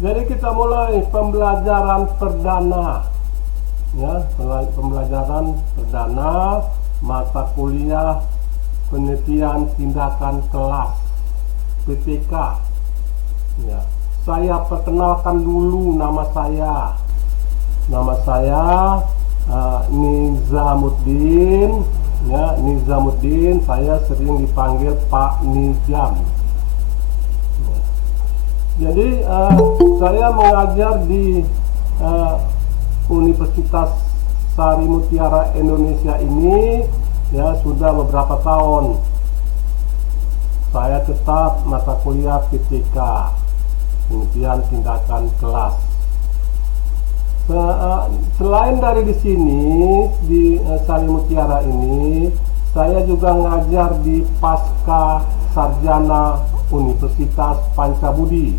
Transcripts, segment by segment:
Jadi kita mulai pembelajaran perdana, ya, pembelajaran perdana mata kuliah penelitian tindakan kelas PTK. Ya, saya perkenalkan dulu nama saya. Nama saya Nizamuddin. Ya, Nizamuddin. Saya sering dipanggil Pak Nizam. Jadi saya mengajar di Universitas Sari Mutiara Indonesia ini ya sudah beberapa tahun. Saya tetap mata kuliah PTK, penelitian tindakan kelas. Selain dari di sini di Sari Mutiara ini, saya juga ngajar di Pasca Sarjana Universitas Pancabudi.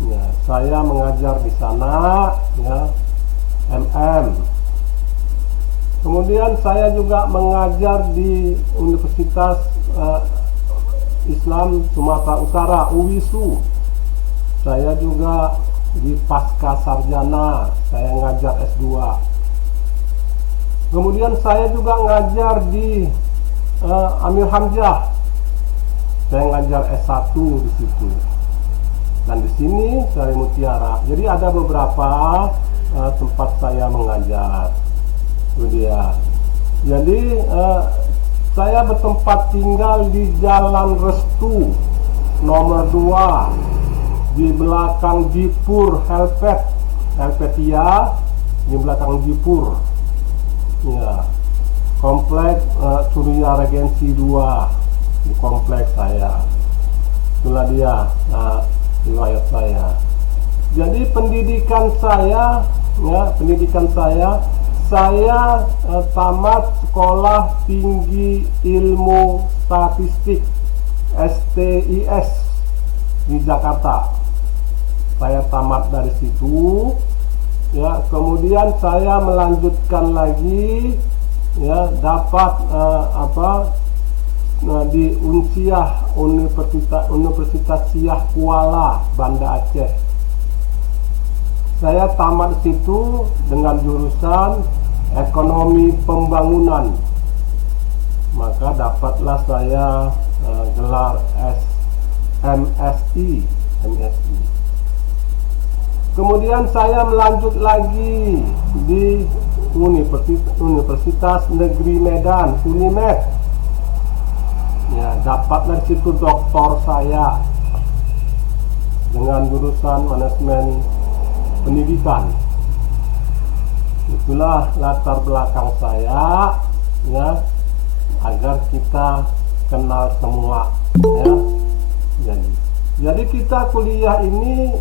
Ya, saya mengajar di sana, ya, MM. Kemudian saya juga mengajar di Universitas Islam Sumatera Utara, UWISU. Saya juga di Pasca Sarjana, saya ngajar S2. Kemudian saya juga ngajar di Amir Hamzah. Saya ngajar S1 di situ. Dan di sini Sari Mutiara. Jadi ada beberapa tempat saya mengajar. Itu dia. Jadi saya bertempat tinggal di Jalan Restu nomor 2 di belakang Dipur Helvetia, di belakang Dipur. Ya. Kompleks Surya Regensi 2 di kompleks saya. Itulah dia riwayat saya. Jadi pendidikan saya, ya, saya tamat Sekolah Tinggi Ilmu Statistik STIS di Jakarta. Saya tamat dari situ, ya. Kemudian saya melanjutkan lagi, ya, dapat di Unsiah, Universitas Siah Kuala, Banda Aceh. Saya tamat situ dengan jurusan Ekonomi Pembangunan. Maka dapatlah saya gelar MSI. Kemudian saya melanjut lagi di Universitas Negeri Medan, Unimed. Ya, dapat dari situ doktor saya dengan jurusan manajemen pendidikan. Itulah latar belakang saya, ya, agar kita kenal semua, ya. Jadi kita kuliah ini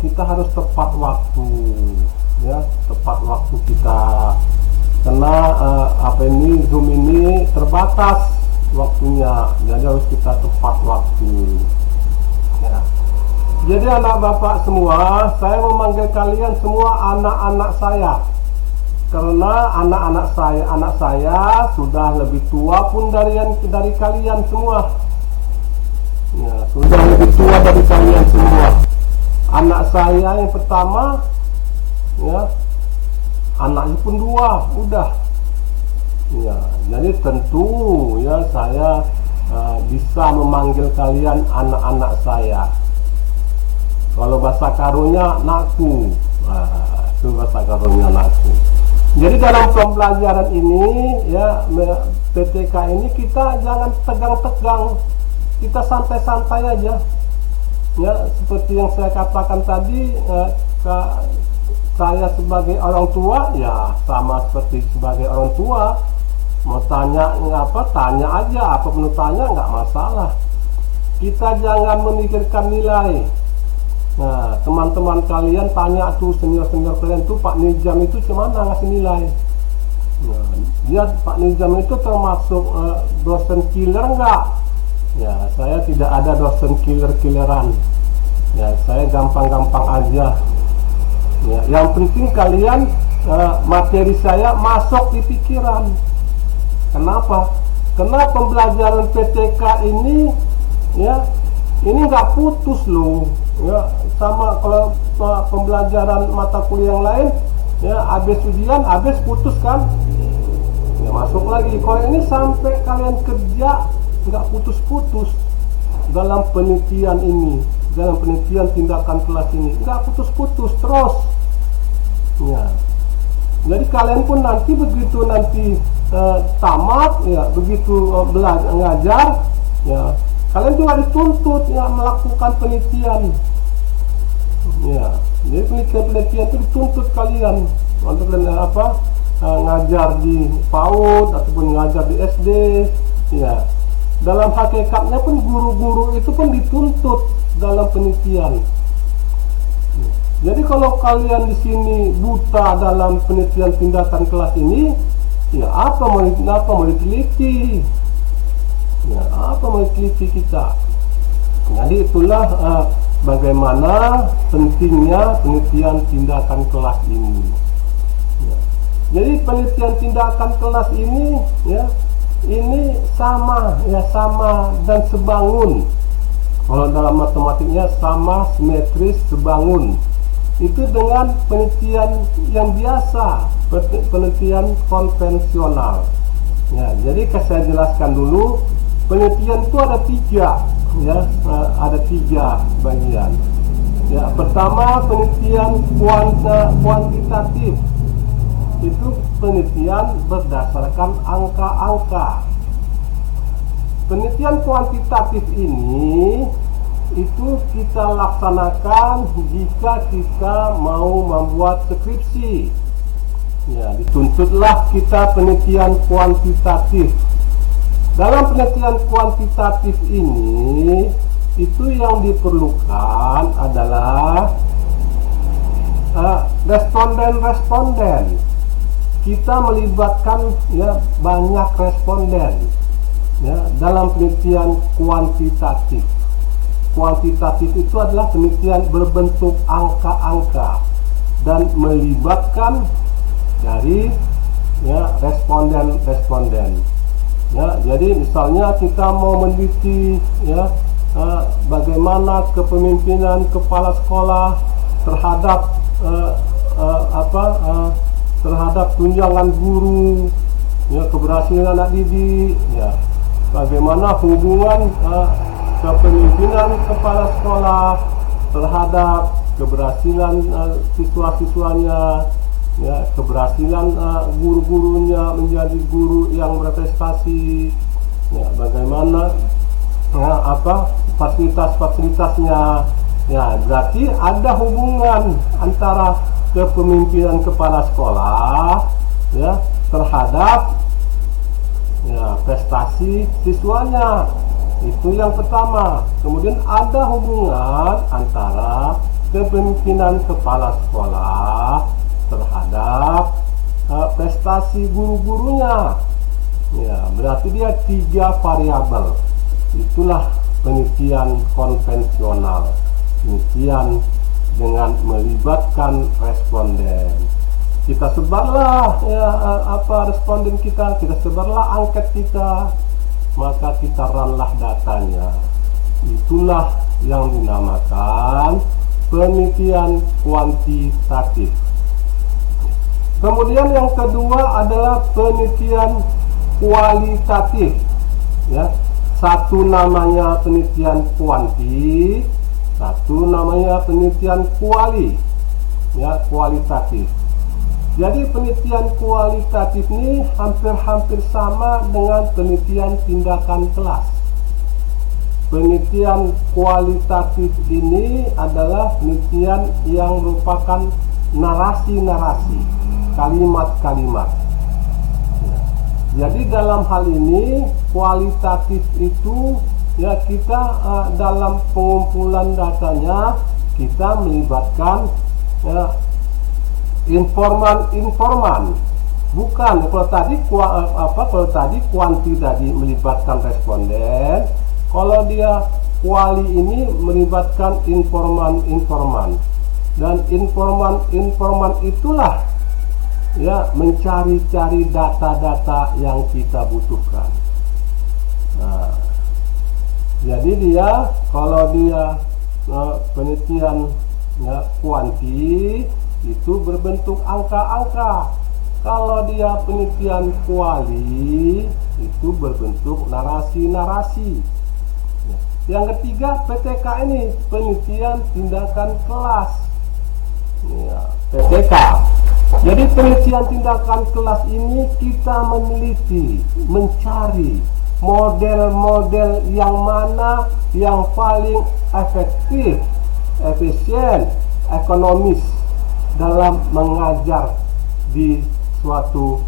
kita harus tepat waktu, ya, tepat waktu kita. Karena Zoom ini terbatas waktunya, jadi harus kita tepat waktu, ya. Jadi anak bapak semua, saya memanggil kalian semua anak-anak saya, karena anak saya sudah lebih tua pun dari kalian semua, ya, sudah lebih tua dari kalian semua. Anak saya yang pertama, ya, anaknya pun 2, udah. Ya, jadi tentu, ya, saya bisa memanggil kalian anak-anak saya. Kalau bahasa karunya nakku, itu bahasa karunya nakku. Jadi dalam pembelajaran ini, ya, PTK ini kita jangan tegang-tegang, kita santai-santai aja. Ya, seperti yang saya katakan tadi, saya sebagai orang tua, ya, sama seperti sebagai orang tua. Mau tanya tanya aja, apa perlu tanya, nggak masalah. Kita jangan memikirkan nilai. Nah, teman-teman kalian tanya tuh, senior-senior kalian tuh, Pak Nizam itu gimana ngasih nilai? Nah, dia Pak Nizam itu termasuk dosen killer nggak? Ya, saya tidak ada dosen killer-killeran. Ya, saya gampang-gampang aja. Ya, yang penting kalian materi saya masuk di pikiran. Kenapa? Karena pembelajaran PTK ini, ya, ini nggak putus loh ya, sama kalau pembelajaran mata kuliah yang lain ya, habis ujian habis putus kan ya, masuk lagi. Kalau ini sampai kalian kerja nggak putus-putus dalam penelitian ini, dalam penelitian tindakan kelas ini nggak putus-putus terus ya. Jadi kalian pun nanti begitu nanti tamat ya, begitu belajar ngajar ya, kalian juga dituntut ya melakukan penelitian ya. Jadi penelitian itu dituntut kalian untuk ngajar di PAUD ataupun ngajar di SD ya. Dalam hakikatnya pun guru-guru itu pun dituntut dalam penelitian. Jadi kalau kalian di sini buta dalam penelitian tindakan kelas ini, ya apa mau diteliti? Ya, apa mau diteliti kita? Jadi itulah bagaimana pentingnya penelitian tindakan kelas ini. Ya. Jadi penelitian tindakan kelas ini, ya, ini sama dan sebangun. Kalau dalam matematiknya sama, simetris, sebangun. Itu dengan penelitian yang biasa, penelitian konvensional. Ya, jadi saya jelaskan dulu, penelitian itu ada tiga, ya, ada tiga bagian. Ya, pertama penelitian kuantitatif, itu penelitian berdasarkan angka-angka. Penelitian kuantitatif ini itu kita laksanakan jika kita mau membuat skripsi. Ya, dituntutlah kita penelitian kuantitatif. Dalam penelitian kuantitatif ini, itu yang diperlukan adalah responden-responden. Kita melibatkan ya banyak responden ya dalam penelitian kuantitatif. Kuantitatif itu adalah penelitian berbentuk angka-angka dan melibatkan dari ya responden-responden. Ya, jadi misalnya kita mau meneliti ya bagaimana kepemimpinan kepala sekolah terhadap terhadap tunjangan guru, ya, keberhasilan anak didik, ya, bagaimana hubungan kepemimpinan kepala sekolah terhadap keberhasilan siswa-siswanya, ya, keberhasilan guru-gurunya menjadi guru yang berprestasi, ya, bagaimana fasilitas-fasilitasnya, ya, berarti ada hubungan antara kepemimpinan kepala sekolah ya terhadap ya prestasi siswanya. Itu yang pertama. Kemudian ada hubungan antara kepemimpinan kepala sekolah terhadap prestasi guru-gurunya. Ya, berarti dia 3 variabel. Itulah penelitian konvensional. Penelitian dengan melibatkan responden. Kita sebarlah ya responden kita sebarlah angket kita, maka kita runlah datanya. Itulah yang dinamakan penelitian kuantitatif. Kemudian yang kedua adalah penelitian kualitatif. Ya, satu namanya penelitian kuanti, satu namanya penelitian ya, kualitatif. Jadi penelitian kualitatif ini hampir-hampir sama dengan penelitian tindakan kelas. Penelitian kualitatif ini adalah penelitian yang merupakan narasi-narasi, kalimat-kalimat. Jadi dalam hal ini kualitatif itu ya kita dalam pengumpulan datanya kita melibatkan ya, informan, bukan kalau tadi kuanti tadi melibatkan responden, kalau dia kuali ini melibatkan informan dan informan itulah ya mencari-cari data-data yang kita butuhkan. Nah, Jadi dia kalau dia penelitian kuanti itu berbentuk angka-angka. Kalau dia penelitian kuali itu berbentuk narasi-narasi. Yang ketiga, PTK ini penelitian tindakan kelas. PTK. Jadi penelitian tindakan kelas ini kita meneliti, mencari model-model yang mana yang paling efektif, efisien, ekonomis dalam mengajar di suatu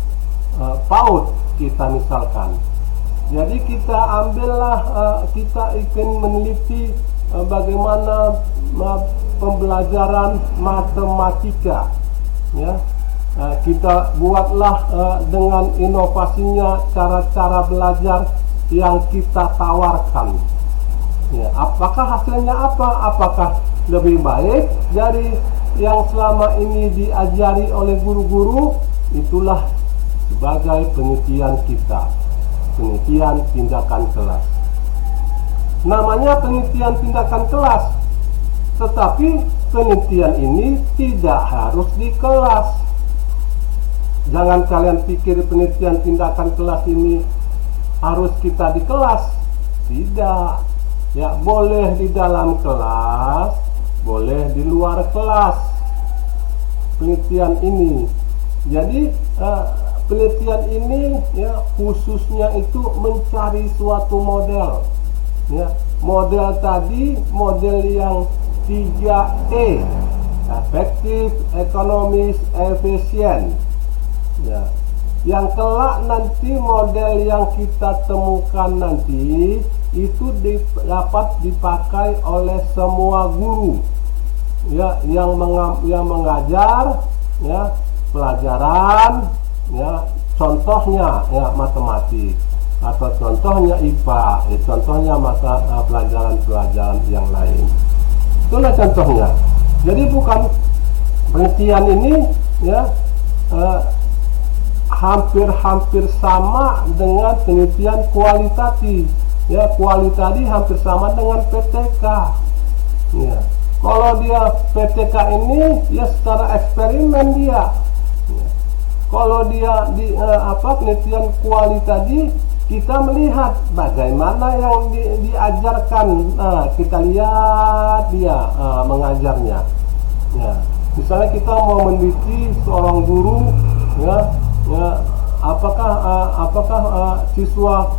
PAUD kita misalkan. Jadi kita ambillah, kita ingin meneliti bagaimana pembelajaran matematika, ya. Kita buatlah dengan inovasinya cara-cara belajar yang kita tawarkan. Ya, apakah hasilnya apa? Apakah lebih baik dari yang selama ini diajari oleh guru-guru? Itulah sebagai penelitian kita, penelitian tindakan kelas. Namanya penelitian tindakan kelas, tetapi penelitian ini tidak harus di kelas. Jangan kalian pikir penelitian tindakan kelas ini harus kita di kelas. Tidak. Ya, boleh di dalam kelas, boleh di luar kelas. Penelitian ini. Jadi penelitian ini ya khususnya itu mencari suatu model. Ya, model tadi model yang 3E, efektif, ekonomis, efisien. Ya. Yang kelak nanti model yang kita temukan nanti itu dapat dipakai oleh semua guru, ya, yang mengajar, ya, pelajaran, ya, contohnya ya matematik atau contohnya IPA, contohnya mata pelajaran-pelajaran yang lain. Itulah contohnya. Jadi bukan penelitian ini ya hampir-hampir sama dengan penelitian kualitatif. Ya, kualitatif hampir sama dengan PTK. Ya. Kalau dia PTK ini ya secara eksperimen dia. Ya. Kalau dia di penelitian kualitatif kita melihat bagaimana yang diajarkan. Kita lihat dia mengajarnya. Ya. Misalnya kita mau meneliti seorang guru, ya, apakah siswa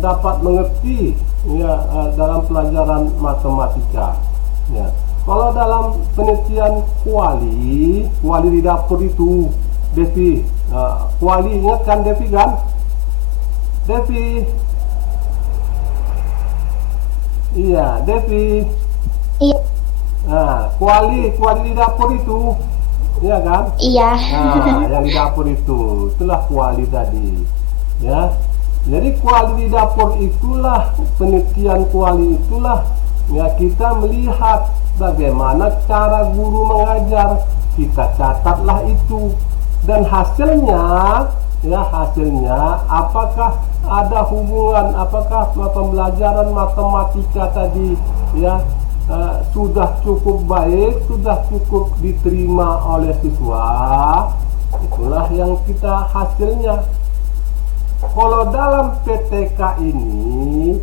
dapat mengerti ya dalam pelajaran matematika. Ya. Kalau dalam penelitian kuali di dapur itu, Devi, kuali ingat kan Devi kan? Devi, iya Devi. Iya. Nah, kuali di dapur itu, iya kan? Iya. Nah, yang di dapur itulah kuali tadi, ya. Jadi kuali di dapur itulah penelitian kuali itulah, ya kita melihat bagaimana cara guru mengajar, kita catatlah itu dan hasilnya, ya hasilnya apakah ada hubungan, apakah pembelajaran matematika tadi, ya. Sudah cukup baik, sudah cukup diterima oleh siswa, itulah yang kita hasilnya. Kalau dalam PTK ini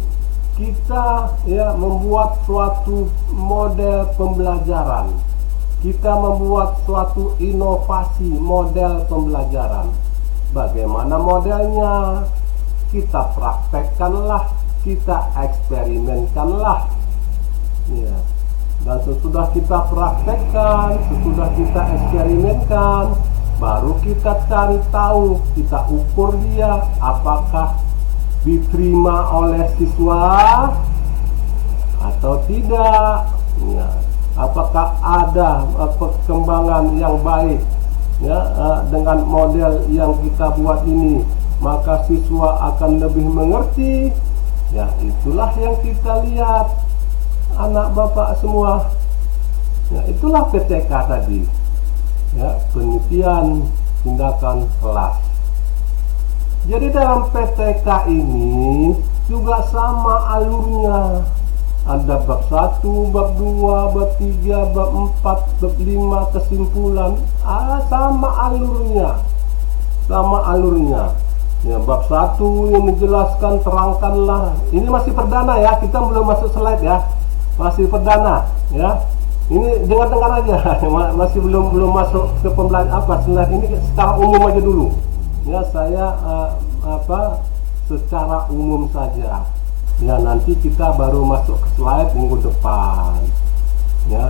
kita ya membuat suatu model pembelajaran, kita membuat suatu inovasi model pembelajaran. Bagaimana modelnya? Kita praktekkanlah, kita eksperimenkanlah. Ya. Dan sesudah kita praktekkan, sesudah kita eksperimenkan, baru kita cari tahu, kita ukur dia apakah diterima oleh siswa atau tidak, ya. Apakah ada perkembangan yang baik, ya, dengan model yang kita buat ini, maka siswa akan lebih mengerti. Ya, itulah yang kita lihat, anak bapak semua. Ya, itulah PTK tadi, ya, penelitian tindakan kelas. Jadi dalam PTK ini juga sama alurnya. Ada bab 1, bab 2, bab 3, bab 4, bab 5 kesimpulan. Sama alurnya. Sama alurnya. Ya, bab 1 yang menjelaskan terangkanlah. Ini masih perdana ya, kita belum masuk slide ya. Masih perdana ya. Ini dengar-dengar aja. Masih belum masuk ke pembelajaran slide ini secara umum aja dulu. Ya, saya secara umum saja. Ya, nanti kita baru masuk ke slide minggu depan. Ya.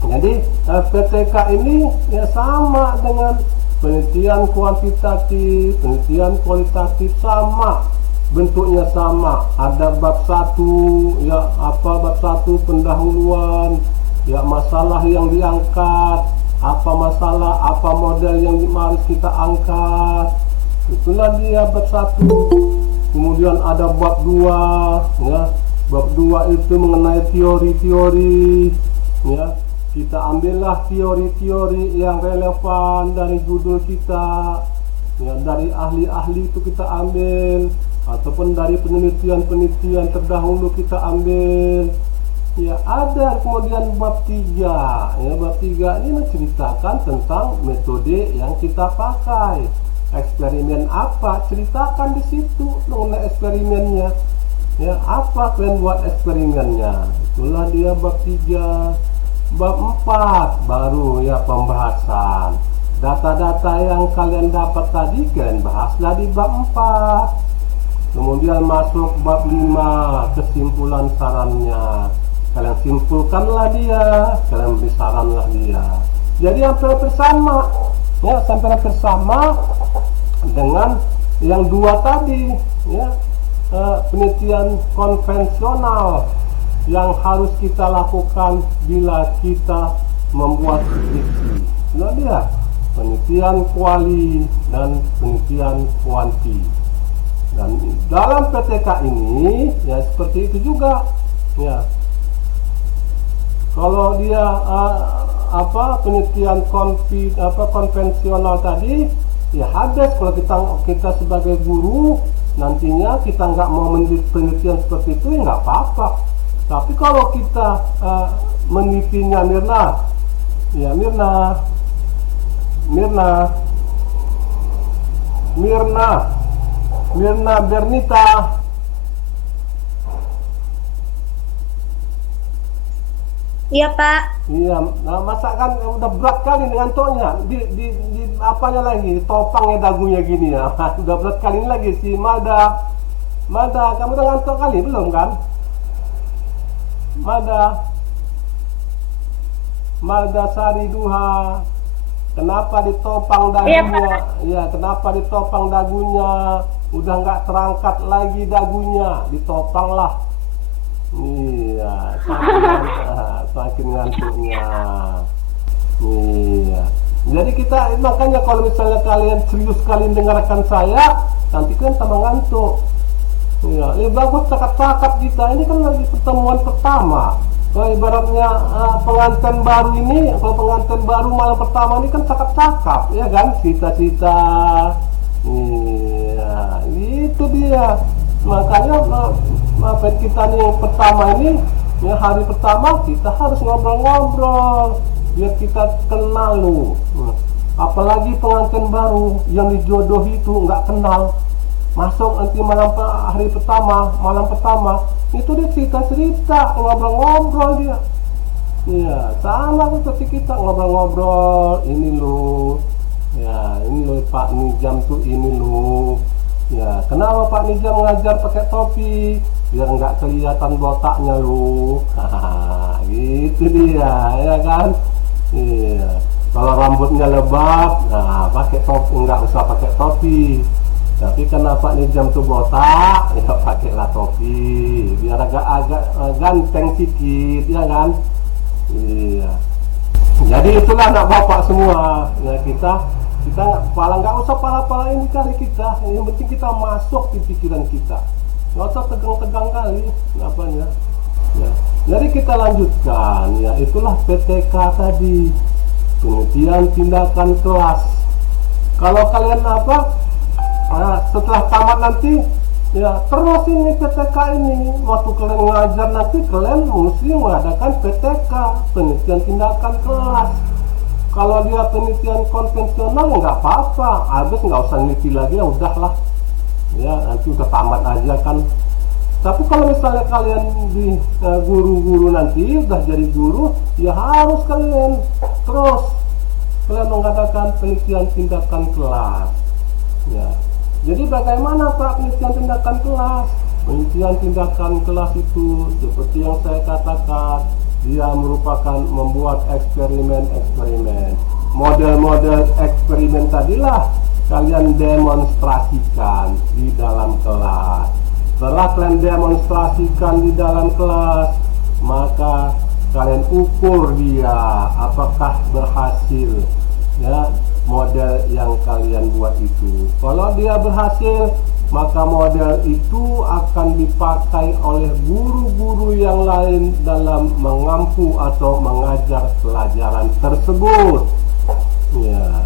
Jadi PTK ini ya sama dengan penelitian kuantitatif, penelitian kualitatif, sama bentuknya sama. Ada bab 1 ya, bab 1 pendahuluan, ya masalah yang diangkat, apa masalah, apa model yang harus kita angkat. Itulah dia bab 1. Kemudian ada bab 2 ya. Bab 2 itu mengenai teori-teori ya. Kita ambillah teori-teori yang relevan dari judul kita ya, dari ahli-ahli itu kita ambil, ataupun dari penelitian-penelitian terdahulu kita ambil. Ya, ada kemudian bab 3 ya. Bab 3 ini menceritakan tentang metode yang kita pakai. Eksperimen apa, ceritakan di situ mengenai eksperimennya ya, apa kalian buat eksperimennya. Itulah dia bab 3. Bab 4 baru ya pembahasan data-data yang kalian dapat tadi, kalian bahaslah di bab 4. Kemudian masuk bab 5, kesimpulan sarannya, kalian simpulkanlah dia, kalian beri saranlah dia. Jadi hampir sama ya, hampir sama dengan yang 2 tadi ya. Penelitian konvensional yang harus kita lakukan bila kita membuat skripsi. Nah, dia penelitian kuali dan penelitian kuanti. Dan dalam PTK ini ya seperti itu juga ya. Kalau dia penelitian konvensional tadi ya, habis kalau kita sebagai guru nantinya kita nggak mau penelitian seperti itu ya nggak apa-apa. Tapi kalau kita menelitinya Mirna Bernita. Iya Pak. Iya, nah, masa kan udah berat kali ngantuknya, di apanya lagi, topangnya dagunya gini ya. Udah berat kali ini lagi si Mada, kamu udah ngantuk kali belum kan? Mada Sari Duha, kenapa ditopang dagunya? Iya, kenapa ditopang dagunya? Udah nggak terangkat lagi dagunya, ditopang lah. Iya, saking ngantuknya. Iya. Jadi kita makanya kalau misalnya kalian serius sekali dengarkan saya, nanti kan tambah ngantuk. Iya, bagus cakap-cakap kita. Ini kan lagi pertemuan pertama. Kalau ibaratnya pengantin baru ini, kalau pengantin baru malam pertama ini kan cakap-cakap, ya kan? Cita-cita. Iya, itu dia. Makanya kita nih yang pertama ini, ya hari pertama kita harus ngobrol-ngobrol biar kita kenal lu. Apalagi pengantin baru yang dijodohi itu nggak kenal, masuk nanti hari pertama, malam pertama itu dia cerita-cerita, ngobrol-ngobrol dia. Iya, sama seperti kita ngobrol-ngobrol, ini lu, ya ini lu Pak Nijam tuh ini lu. Ya, kenapa Pak Nijam ngajar pakai topi? Biar nggak kelihatan botaknya lu. Gitu dia, ya kan? Iya. Kalau rambutnya lebat, nah pakai topi, nggak usah pakai topi. Tapi karena Pak Nijam tuh botak, ya pakailah topi. Biar agak ganteng sedikit, ya kan? Iya. Jadi itulah anak bapak semua. Ya kita nggak usah pala ini kali kita, yang penting kita masuk di pikiran kita, nggak usah tegang-tegang kali apanya ya. Jadi kita lanjutkan ya, itulah PTK tadi, penelitian tindakan kelas. Kalau kalian setelah tamat nanti Ya, terus ini PTK ini, waktu kalian ngajar nanti kalian mesti mengadakan PTK, penelitian tindakan kelas. Kalau dia penelitian konvensional ya nggak apa-apa, habis nggak usah neliti lagi, ya udahlah. Ya, nanti udah tamat aja kan. Tapi kalau misalnya kalian di guru-guru nanti udah jadi guru, ya harus kalian terus kalian mengadakan penelitian tindakan kelas. Ya. Jadi bagaimana Pak penelitian tindakan kelas? Penelitian tindakan kelas itu seperti yang saya katakan, dia merupakan membuat eksperimen-eksperimen. Model-model eksperimen tadilah kalian demonstrasikan di dalam kelas. Setelah kalian demonstrasikan di dalam kelas, maka kalian ukur dia apakah berhasil, ya, model yang kalian buat itu. Kalau dia berhasil, maka model itu akan dipakai oleh guru-guru yang lain dalam mengampu atau mengajar pelajaran tersebut. Ya.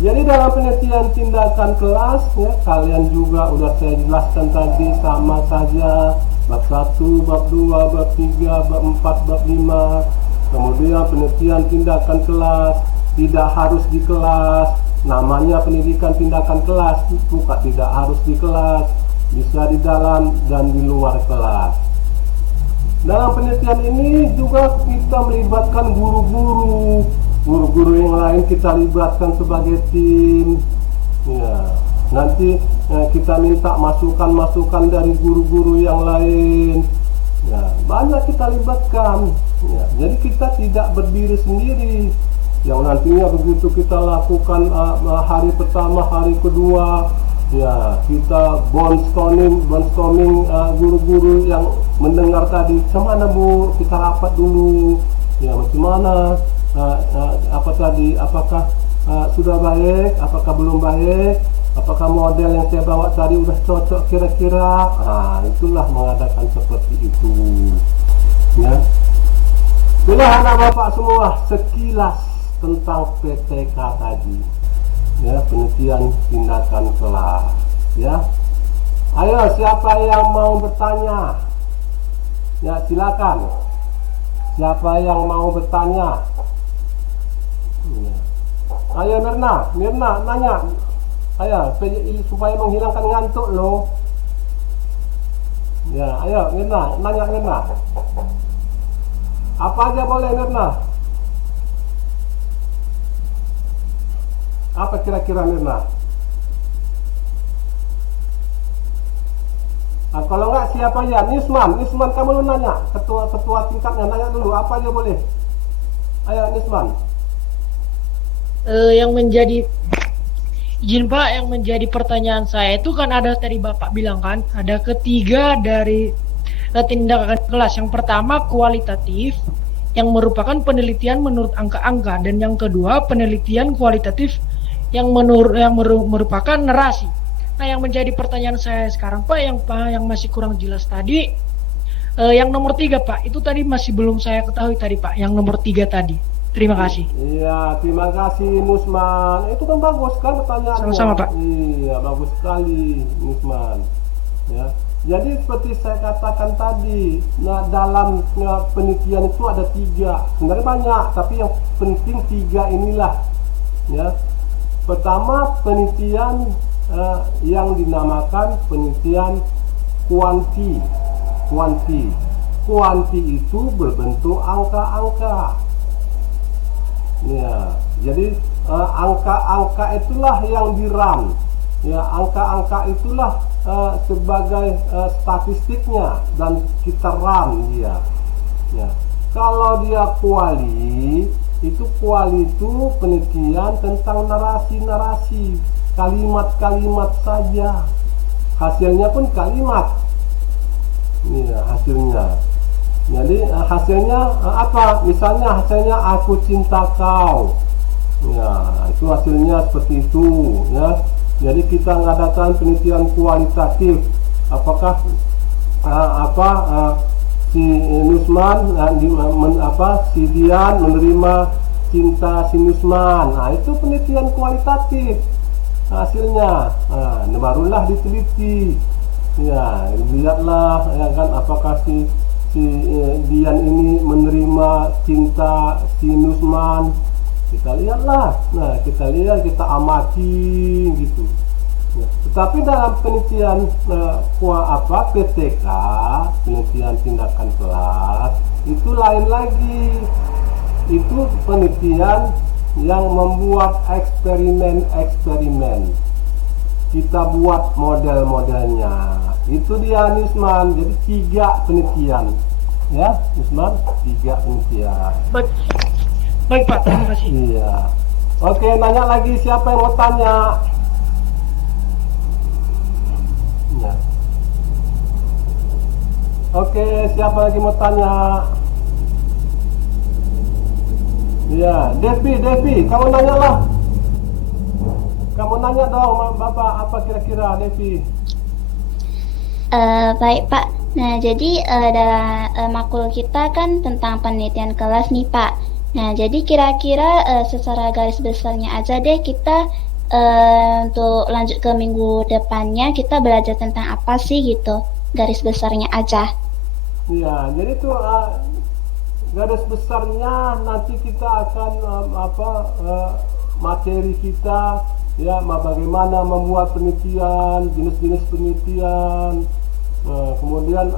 Jadi dalam penelitian tindakan kelas, ya, kalian juga udah saya jelaskan tadi sama saja bab 1, bab 2, bab 3, bab 4, bab 5. Kemudian penelitian tindakan kelas tidak harus di kelas. Namanya pendidikan tindakan kelas itu tidak harus di kelas, bisa di dalam dan di luar kelas. Dalam penelitian ini juga kita melibatkan guru-guru yang lain, kita libatkan sebagai tim. Ya, nanti kita minta masukan-masukan dari guru-guru yang lain. Ya, banyak kita libatkan. Ya, jadi kita tidak berdiri sendiri. Yang nantinya begitu kita lakukan hari pertama, hari kedua, ya kita brainstorming guru-guru yang mendengar tadi, kemana Bu, kita rapat dulu, ya bagaimana, apa tadi, apakah sudah baik, apakah belum baik, apakah model yang saya bawa tadi udah cocok kira-kira. Itulah mengadakan seperti itu, ya. Itulah anak bapak semua sekilas tentang PTK tadi, ya, penelitian tindakan kelas, ya. Ayo, siapa yang mau bertanya? Ya, silakan. Siapa yang mau bertanya? Ya. Ayo Mirna nanya. Ayo, supaya menghilangkan ngantuk loh. Ya, ayo Mirna, nanya. Apa aja boleh Mirna? Apa kira-kira Mirna? Kalau enggak siapa ya? Nisman kamu lu nanya. Ketua tingkatnya nanya dulu, apa aja boleh. Ayo Nisman. Yang menjadi izin Pak, yang menjadi pertanyaan saya itu kan ada tadi Bapak bilang kan, ada ketiga dari tindakan kelas. Yang pertama kualitatif, yang merupakan penelitian menurut angka-angka, dan yang kedua penelitian kualitatif yang merupakan narasi. Nah, yang menjadi pertanyaan saya sekarang Pak, yang masih kurang jelas tadi, yang nomor 3 Pak, itu tadi masih belum saya ketahui tadi Pak, yang nomor 3 tadi. Terima kasih. Iya, terima kasih Nusman. Itu kan bagus kan pertanyaannya. Sama-sama Pak. Iya, bagus sekali Nusman. Ya. Jadi seperti saya katakan tadi, nah dalam penelitian itu ada 3. Sebenarnya banyak, tapi yang penting 3 inilah. Ya. Pertama, penelitian yang dinamakan penelitian kuanti. Kuanti itu berbentuk angka-angka. Ya, jadi angka-angka itulah yang di-run. Ya, angka-angka itulah sebagai statistiknya dan kita run dia. Ya. Kalau dia kuali itu penelitian tentang narasi-narasi, kalimat-kalimat saja. Hasilnya pun kalimat. Iya, hasilnya. Jadi hasilnya apa? Misalnya hasilnya aku cinta kau. Ya, itu hasilnya seperti itu, ya. Jadi kita mengadakan penelitian kualitatif. Apakah si Nusman si Dian menerima cinta si Nusman. Nah, itu penelitian kualitatif hasilnya. Nah, barulah diteliti. Ya, lihatlah ya kan apakah Dian ini menerima cinta si Nusman. Kita lihatlah. Nah, kita lihat, kita amati gitu. Ya. Tetapi dalam penelitian PTK, penelitian tindakan kelas, itu lain lagi. Itu penelitian yang membuat eksperimen. Kita buat model-modelnya. Itu dia Nusman. Jadi 3 penelitian. Ya, Nusman, 3 penelitian. Baik, baik Pak, terima kasih. Iya. Oke, nanya lagi, siapa yang mau tanya? Ya. Oke, siapa lagi mau tanya? Iya, Devi, kamu nanya lah. Kamu nanya dong, Bapak, apa kira-kira, Devi? Baik Pak. Nah, jadi dalam makul kita kan tentang penelitian kelas nih Pak. Nah, jadi kira-kira secara garis besarnya aja deh kita untuk lanjut ke minggu depannya kita belajar tentang apa sih gitu. Garis besarnya aja. Iya, jadi itu garis besarnya nanti kita akan materi kita ya bagaimana membuat penelitian, jenis-jenis penelitian. Kemudian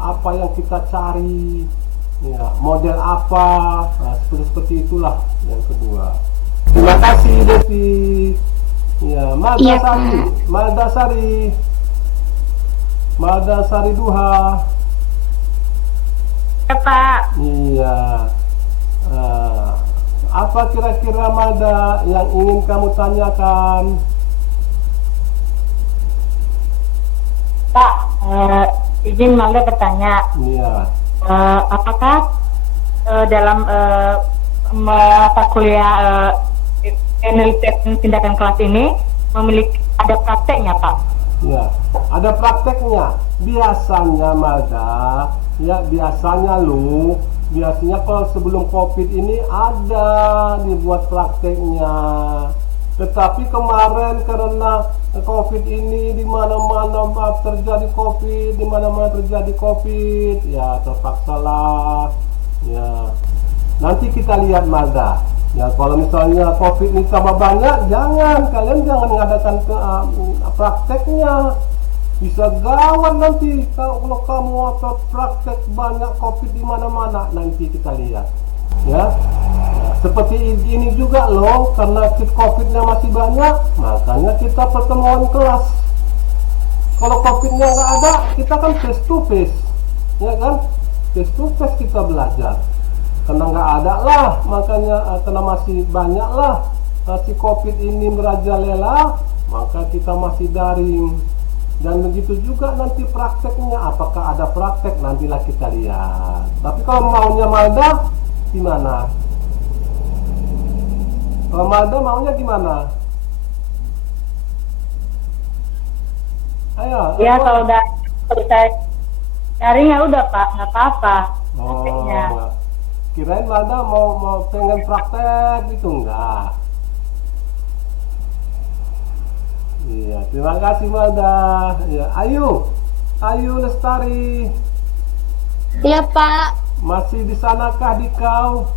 apa yang kita cari, ya, model apa, seperti itulah yang kedua. Terima kasih Devi. Ya, Maldasari Duha. Ya Pak. Iya. Apa kira-kira Malda yang ingin kamu tanyakan? Pak, izin Malda bertanya. Iya. Apakah dalam mata kuliah penelitian tindakan kelas ini ada prakteknya Pak? Ya, ada prakteknya. Biasanya Malda, ya biasanya kalau sebelum COVID ini ada dibuat prakteknya. Tetapi kemarin karena COVID ini di mana-mana terjadi COVID, ya terpaksalah. Ya, nanti kita lihat Malda. Ya, kalau misalnya COVID ini tambah banyak, kalian jangan mengadakan prakteknya. Bisa gawat nanti kalau kamu praktek banyak COVID di mana-mana. Nanti kita lihat. Ya, seperti ini juga loh, karena COVID-nya masih banyak, makanya kita pertemuan kelas. Kalau COVID-nya nggak ada, kita kan face to face, ya kan? Face to face kita belajar. Karena nggak ada lah, makanya karena masih banyak lah si COVID ini merajalela, maka kita masih daring. Dan begitu juga nanti prakteknya, apakah ada praktek nantilah kita lihat. Tapi kalau maunya Malda gimana? Kalau Malda maunya gimana? Ayo. Ya kalau udah selesai daring ya udah Pak, nggak apa-apa. Oh, kirain Malda mau pengen praktek gitu enggak? Iya, terima kasih Malda. Ya, Ayu Lestari. Iya Pak. Masih di sanakah di kau?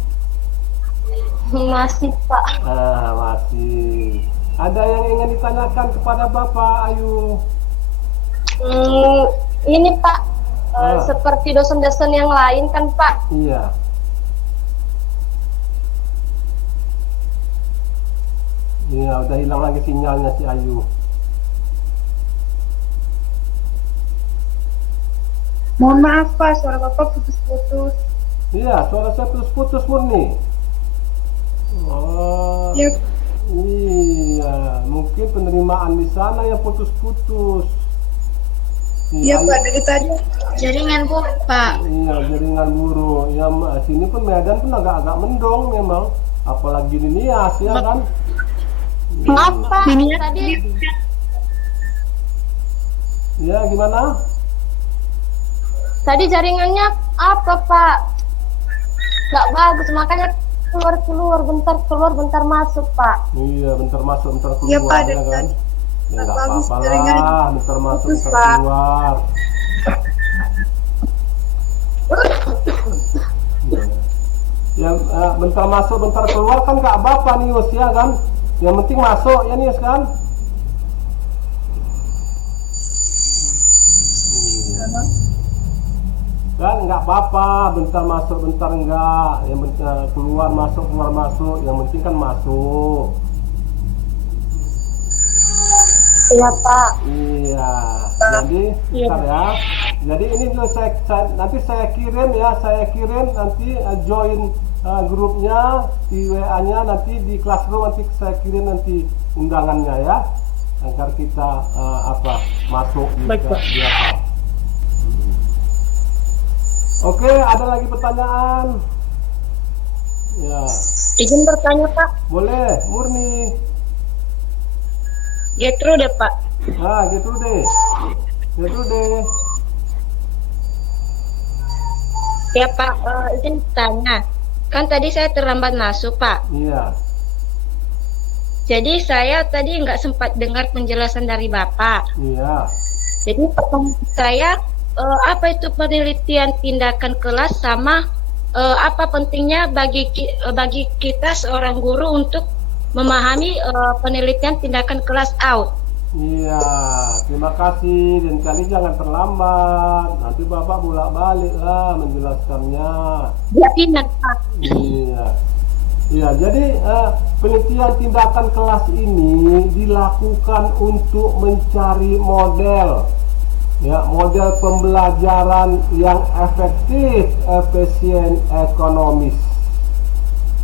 Masih Pak. Masih. Ada yang ingin ditanyakan kepada Bapak Ayu? Ini Pak, seperti dosen-dosen yang lain kan Pak. Iya. Iya, udah hilang lagi sinyalnya si Ayu. Mohon maaf Pak, suara Bapak putus-putus. Iya, suara saya putus-putus murni. Oh, Ya. Iya, mungkin penerimaan di sana yang putus-putus. Iya Pak, dari tadi jaringan Bu Pak. Iya, jaringan buruk. Ya, sini pun Medan pun agak-agak mendung memang. Apalagi di Nias ya kan. Maaf Pak, tadi. Ya, gimana? Tadi jaringannya apa Pak? Nggak bagus, makanya keluar bentar masuk Pak. Iya, bentar masuk bentar keluar Iya, Pak, ya kan. Ya, nggak bagus apa-apa jaringan. lah, bentar masuk Putus, bentar Pak. keluar. Ya, bentar masuk bentar keluar kan nggak apa-apa Nius ya kan. Yang penting masuk ya Nius kan. Kan nggak apa-apa, bentar masuk bentar enggak, yang bentar keluar masuk yang penting kan masuk. Iya Pak. Iya, jadi bentar ya. Jadi ini dulu nanti saya kirim nanti join grupnya di WA-nya, nanti di Classroom nanti saya kirim nanti undangannya ya, agar kita masuk di Baik, Pak. di apa. Oke, ada lagi pertanyaan? Ya, Izin bertanya Pak. boleh, Murni. Getrude Pak. Nah, gitu deh. Ya Pak, izin tanya. Kan tadi saya terlambat masuk Pak. Iya. Jadi saya tadi nggak sempat dengar penjelasan dari Bapak. Iya. Jadi pertanyaan saya, apa itu penelitian tindakan kelas sama apa pentingnya bagi kita seorang guru untuk memahami penelitian tindakan kelas out. Iya, terima kasih. Dan kali jangan terlambat. Nanti Bapak bolak-balik lah menjelaskannya. Ya ingat Pak. Iya. Iya, jadi penelitian tindakan kelas ini dilakukan untuk mencari model. Ya, model pembelajaran yang efektif, efisien, ekonomis.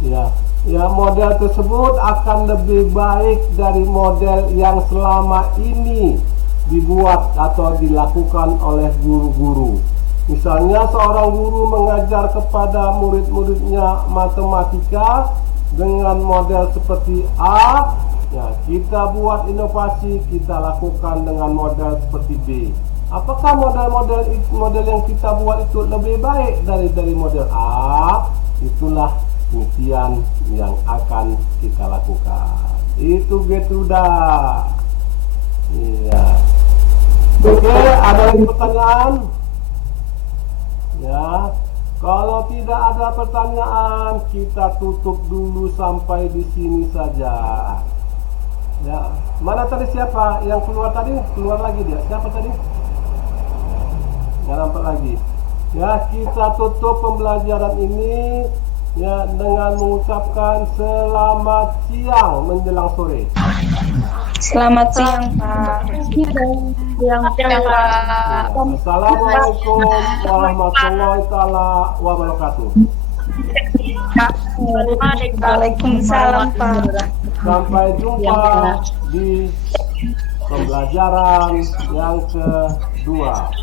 Ya. Ya, model tersebut akan lebih baik dari model yang selama ini dibuat atau dilakukan oleh guru-guru. Misalnya seorang guru mengajar kepada murid-muridnya matematika dengan model seperti A, ya kita buat inovasi, kita lakukan dengan model seperti B. Apakah model yang kita buat itu lebih baik dari model A? Itulah penelitian yang akan kita lakukan. Itu Getruda. Iya. Oke, ada lagi pertanyaan? Ya. Kalau tidak ada pertanyaan, kita tutup dulu sampai di sini saja. Ya. Mana tadi siapa yang keluar tadi? Keluar lagi dia. Siapa tadi? Nggak nampak lagi. Ya, kita tutup pembelajaran ini ya dengan mengucapkan selamat siang menjelang sore. Selamat siang Pak. Siang Pak. Assalamualaikum warahmatullahi taala wabarakatuh. Waalaikumsalam Pak. Sampai jumpa di pembelajaran yang kedua.